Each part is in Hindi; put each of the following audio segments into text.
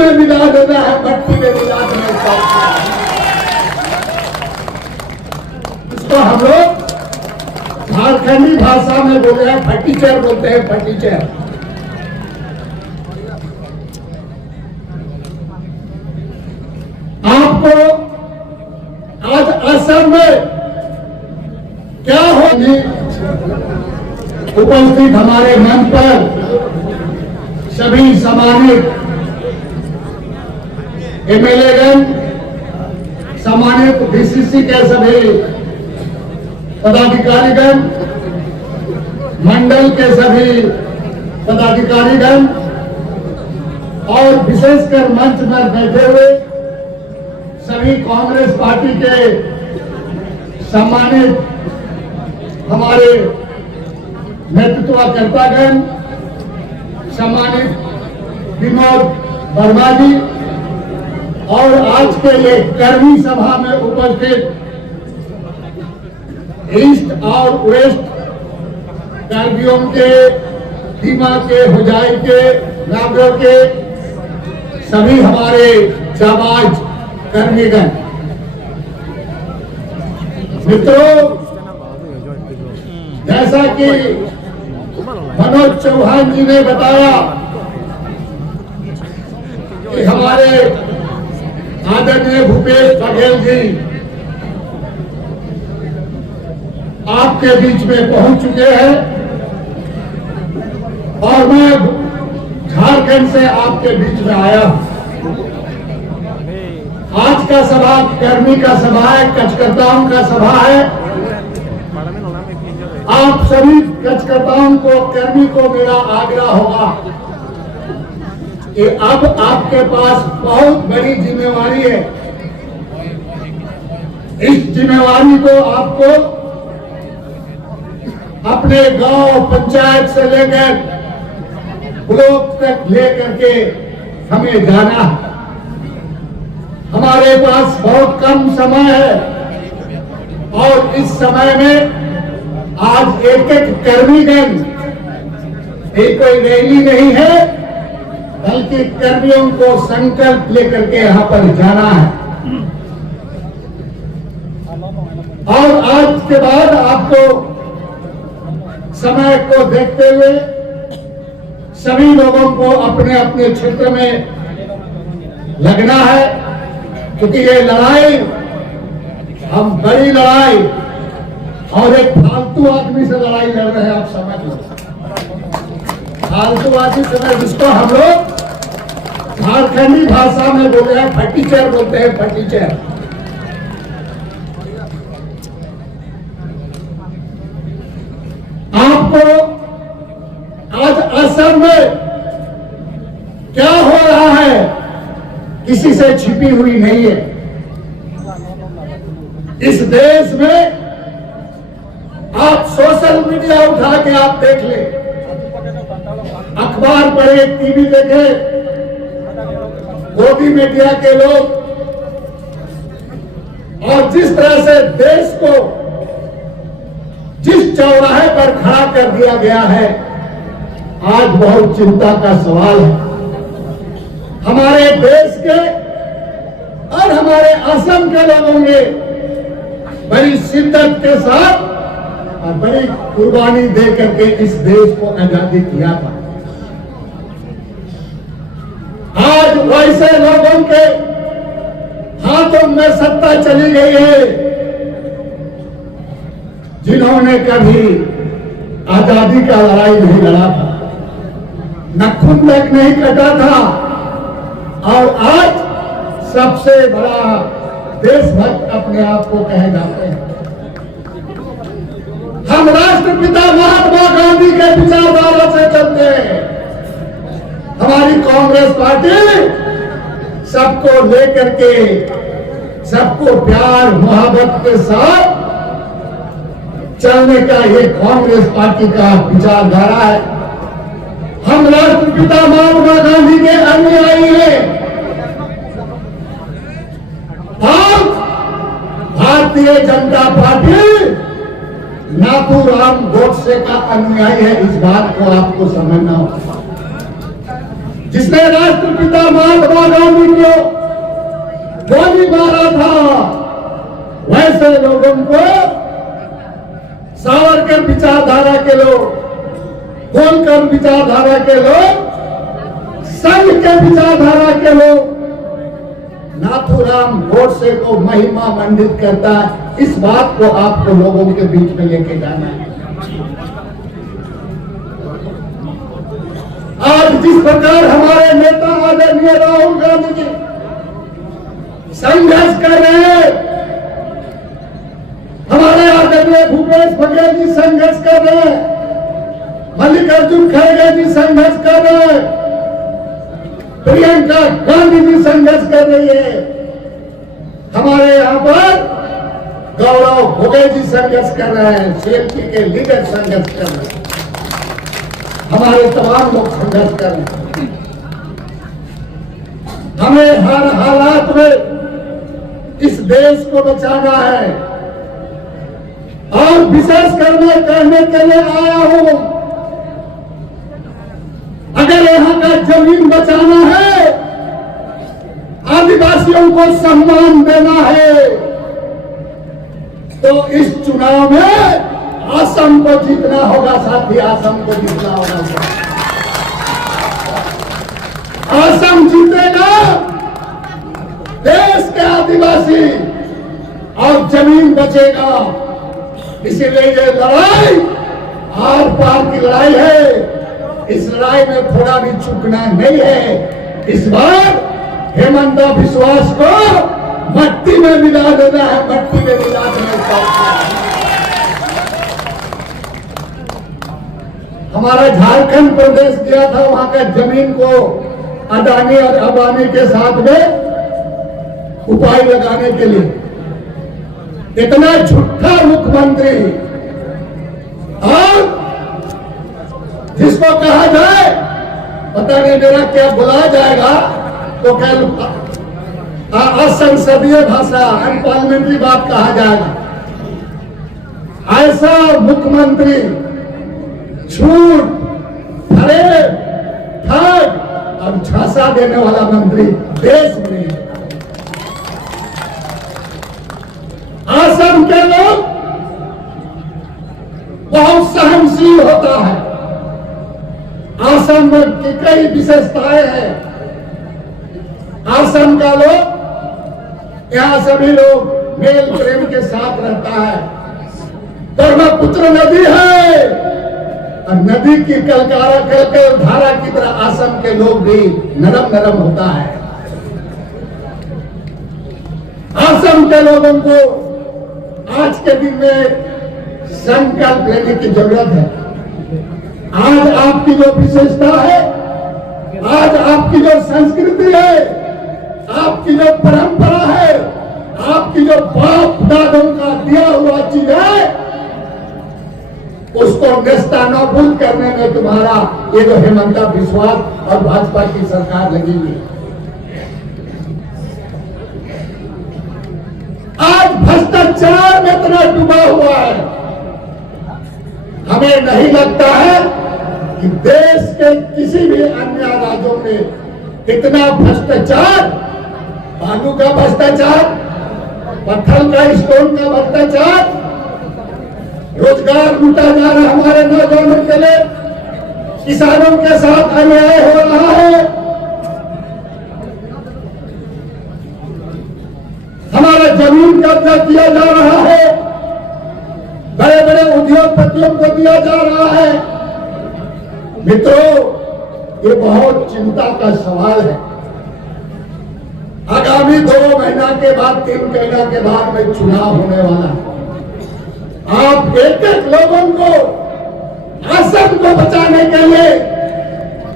में मिला देना है, भट्टी में मिला देना है। इसको हम लोग झारखंडी भाषा में बोले हैं, फटीचर बोलते हैं, फटीचर। आपको आज असम में क्या हो, उपस्थित हमारे मंच पर सभी सम्मानित एमएलएगण, सम्मानित डीसीसी के सभी पदाधिकारीगण, मंडल के सभी पदाधिकारीगण और विशेषकर मंच में बैठे हुए सभी कांग्रेस पार्टी के सम्मानित हमारे नेतृत्वकर्तागण, सम्मानित विनोद वर्मा जी और आज के ये कर्मी सभा में उपस्थित ईस्ट और वेस्ट कर्मियों के, दीमा के, हुजाई के, नागौर के सभी हमारे जाबाज कर्मीगण, मित्रों, जैसा कि मनोज चौहान जी ने बताया कि हमारे आदरणीय भूपेश बघेल जी आपके बीच में पहुंच चुके हैं और मैं झारखंड से आपके बीच में आया हूं। आज का सभा कर्मी का सभा है, कार्यकर्ताओं का सभा है। आप सभी कार्यकर्ताओं को, कर्मी को मेरा आग्रह होगा कि अब आपके पास बहुत बड़ी जिम्मेवारी है। इस जिम्मेवारी को आपको अपने गांव, पंचायत से लेकर ब्लॉक तक लेकर के हमें जाना है। हमारे पास बहुत कम समय है और इस समय में आज एक एक कर्मीगण, एक कोई रैली नहीं है, बल्कि कर्मियों को संकल्प लेकर के यहाँ पर जाना है। और आज के बाद आपको समय को देखते हुए सभी लोगों को अपने अपने क्षेत्र में लगना है, क्योंकि ये लड़ाई हम बड़ी लड़ाई और एक फालतू आदमी से लड़ाई लड़ रहे हैं। आप समझ लो, फालतू आदमी से, जिसको हम लोग झारखंडी भाषा में बोले हैं, फटीचर बोलते हैं, फटीचर। आपको आज असम में क्या हो रहा है किसी से छिपी हुई नहीं है। इस देश में आप सोशल मीडिया उठा के आप देख ले, अखबार पढ़े, टीवी देखे, गोदी मीडिया के लोग, और जिस तरह से देश को जिस चौराहे पर खड़ा कर दिया गया है, आज बहुत चिंता का सवाल है। हमारे देश के और हमारे असम के लोगों ने बड़ी शिद्दत के साथ और बड़ी कुर्बानी दे करके इस देश को आजादी किया था। आज वैसे लोगों के हाथों में सत्ता चली गई है जिन्होंने कभी आजादी का लड़ाई नहीं लड़ा था, नखून तक नहीं कटा था, और आज सबसे बड़ा देशभक्त अपने आप को कहे जाते हैं। हम राष्ट्रपिता महात्मा गांधी के विचारधारा से चलते हैं। हमारी कांग्रेस पार्टी सबको लेकर के, सबको प्यार मोहब्बत के साथ चलने का ये कांग्रेस पार्टी का विचारधारा है। हम राष्ट्रपिता महात्मा गांधी के अनुयायी हैं और भारतीय जनता पार्टी नाथूराम गोडसे का अनुयायी है। इस बात को आपको समझना होगा। जिसने राष्ट्रपिता महात्मा गांधी को गोली मारा था, वैसे लोगों को सावरकर विचारधारा के लोग, गोलकर विचारधारा के लोग, संघ के विचारधारा के लोग नाथूराम गोडसे को महिमा मंडित करता है। इस बात को आपको लोगों के बीच में लेके जाना है। आज जिस प्रकार हमारे नेता आदरणीय राहुल गांधी जी संघर्ष कर रहे हैं, हमारे आदरणीय भूपेश बघेल जी संघर्ष कर रहे हैं, मल्लिकार्जुन खड़गे जी संघर्ष कर रहे हैं, प्रियंका गांधी जी संघर्ष कर रही है, हमारे यहाँ पर गौरव भोगे जी संघर्ष कर रहे हैं, सीएलपी के लीडर संघर्ष कर रहे हैं, हमारे तमाम लोग संघर्ष कर रहे हैं। हमें हर हालात में इस देश को बचाना है और विशेष कर मैं कहने के लिए आया हूं, अगर यहाँ का जमीन बचाना है, आदिवासियों को सम्मान देना है, तो इस चुनाव में असम को जीतना होगा। साथी, असम को जीतना होगा। असम जीतेगा, देश के आदिवासी और जमीन बचेगा। इसीलिए ये लड़ाई आर पार की लड़ाई है। इस लड़ाई में थोड़ा भी चूकना नहीं है। इस बार हेमंत विश्वास को मट्टी में मिला देना है, मट्टी में मिला देना है। हमारा झारखंड प्रदेश गया था, वहां का जमीन को अडानी और अंबानी के साथ में उपाय लगाने के लिए। इतना झूठा मुख्यमंत्री, और जिसको कहा जाए पता नहीं मेरा क्या बुलाया जाएगा, तो कल असंसदीय भाषा, अनपार्लियामेंट्री बात कहा जाएगा। ऐसा मुख्यमंत्री झूठ, फरेब, ठग और झांसा देने वाला मंत्री देश में। असम के लोग बहुत सहनशील होता है। असम की कई विशेषताएं हैं। असम का लोग, यहाँ सभी लोग मेल प्रेम के साथ रहता है। ब्रह्मपुत्र नदी है और नदी की कलकल धारा की तरह असम के लोग भी नरम नरम होता है। असम के लोगों को आज के दिन में संकल्प लेने की जरूरत है। आज आपकी जो विशेषता है, आज आपकी जो संस्कृति है, आपकी जो परंपरा है, आपकी जो बाप दादों का दिया हुआ चीज है, उसको नेस्तनाबूद करने में तुम्हारा ये जो हेमंत विश्वास और भाजपा की सरकार लगी हुई है। आज भ्रष्टाचार में इतना डूबा हुआ है, हमें नहीं लगता है कि देश के किसी भी अन्य राज्यों में इतना भ्रष्टाचार, बालू का भ्रष्टाचार, पत्थर का, स्टोन का भ्रष्टाचार, रोजगार लूटा जा रहा है हमारे नौजवानों के लिए, किसानों के साथ अन्याय हो रहा है, हमारा जमीन कब्जा किया जा रहा है, बड़े बड़े उद्योगपतियों को दिया जा रहा है। मित्रों, ये बहुत चिंता का सवाल है। आगामी 2 महीना के बाद, 3 महीना के बाद में चुनाव होने वाला है। आप एक एक लोगों को, असम को बचाने के लिए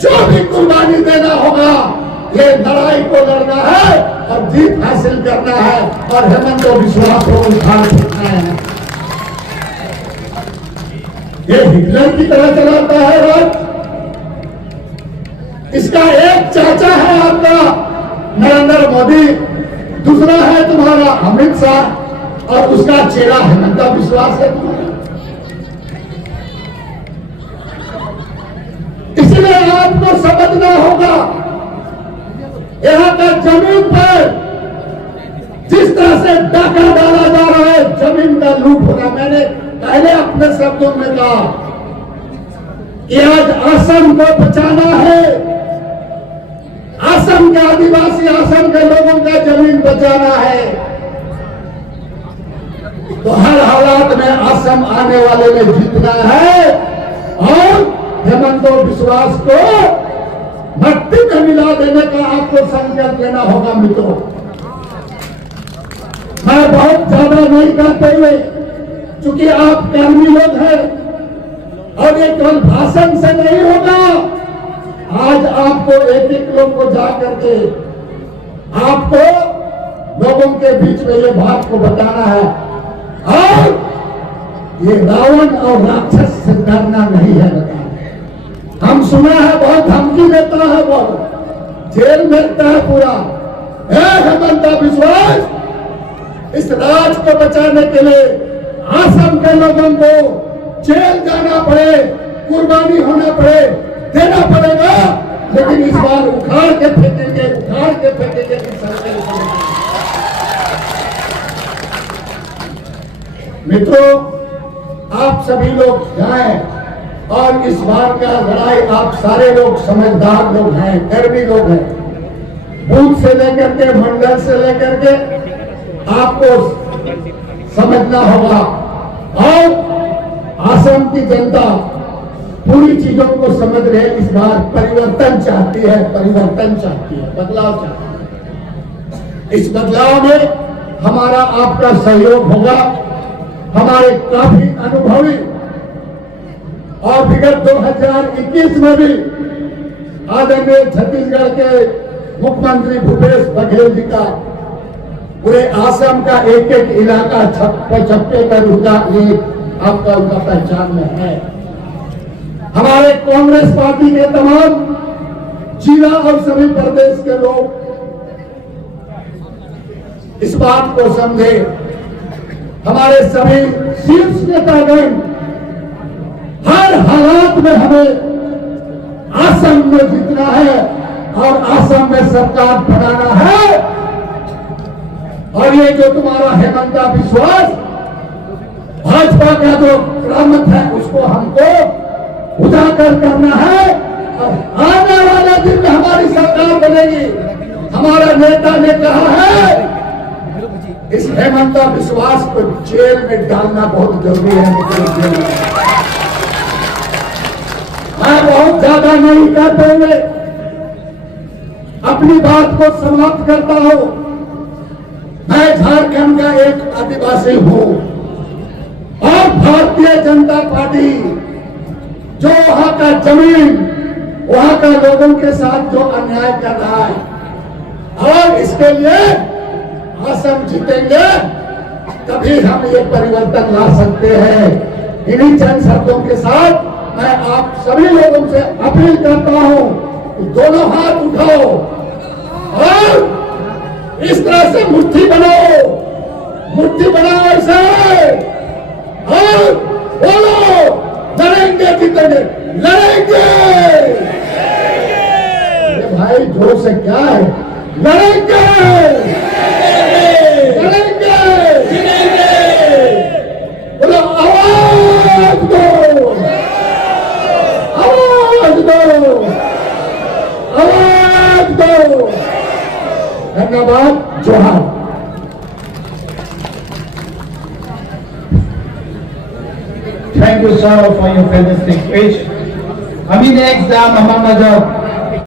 जो भी कुर्बानी देना होगा, ये लड़ाई को लड़ना है और जीत हासिल करना है और हेमंत विश्वास को उठाना सीखना है। ये हिटलर की तरह चलाता है राज। इसका एक चाचा है आपका नरेंद्र मोदी, दूसरा है तुम्हारा अमित शाह और उसका चेहरा हेमंत विश्वास है तुम्हारा। इसलिए आपको समझना होगा पहले अपने शब्दों में कहा कि आज असम को बचाना है, असम के आदिवासी, असम के लोगों का जमीन बचाना है। तो हर हालात में असम आने वाले में जीतना है और हेमंत बिस्वा को मट्टी में मिला देने का आपको संकल्प लेना होगा मित्रों। मैं बहुत ज्यादा नहीं कहते हुए, चूंकि आप कर्मी लोग हैं और ये केवल भाषण से नहीं होगा। आज आपको एक एक लोग को जा करके आपको लोगों के बीच में ये बात को बताना है और ये रावण और राक्षस से डरना नहीं है। बताना हम सुना है बहुत धमकी देता है, बहुत जेल में रहता है पूरा। हेमंत बिस्वा इस राज को बचाने के लिए असम के लोगों को जेल जाना पड़े, कुर्बानी होना पड़े, देना पड़ेगा, लेकिन इस बार उखाड़ के फेंकेंगे, उखाड़ के फेंकेंगे। मित्रों, आप सभी लोग जाएं और इस बार का लड़ाई आप सारे लोग समझदार लोग हैं, कर्मी लोग हैं। बूथ से लेकर के मंडल से लेकर के आपको समझना होगा और असम की जनता पूरी चीजों को समझ रहे। इस बार परिवर्तन चाहती है, परिवर्तन चाहती है, बदलाव चाहती है। इस बदलाव में हमारा आपका सहयोग होगा। हमारे काफी अनुभवी और विगत 2021 में भी आदरणीय छत्तीसगढ़ के मुख्यमंत्री भूपेश बघेल जी का पूरे असम का एक एक इलाका छप्पे पर उनका ये आपका उनका पहचान में है। हमारे कांग्रेस पार्टी के तमाम जिला और सभी प्रदेश के लोग इस बात को समझे। हमारे सभी शीर्ष नेतागण हर हालात में हमें असम में जीतना है और असम में सरकार बनाना है। और ये जो तुम्हारा हेमंत बिस्वा भाजपा का जो क्रमत है उसको हमको उजागर करना है और आने वाले दिन में हमारी सरकार बनेगी। हमारा नेता ने कहा है इस हेमंत बिस्वा को जेल में डालना बहुत जरूरी है। मैं बहुत ज्यादा नहीं कहते हुए अपनी बात को समाप्त करता हूं। मैं झारखंड का एक आदिवासी हूं और भारतीय जनता पार्टी जो वहां का जमीन, वहां का लोगों के साथ जो अन्याय कर रहा है और इसके लिए असम जीतेंगे तभी हम ये परिवर्तन ला सकते हैं। इन्हीं चंद शब्दों के साथ मैं आप सभी लोगों से अपील करता हूं कि दोनों हाथ उठाओ और इस तरह से मुट्ठी बनाओ, मुट्ठी बनाओ ऐसे और बोलो लड़ेंगे जीतेंगे, लड़ेंगे। भाई जोर से क्या है, लड़ेंगे, लड़ेंगे, बोलो आवाज दो, आवाज दो, आवाज दो। धन्यवाद, जोहार। Thank you, sir, for your fantastic speech. Kami next, Mama Madam.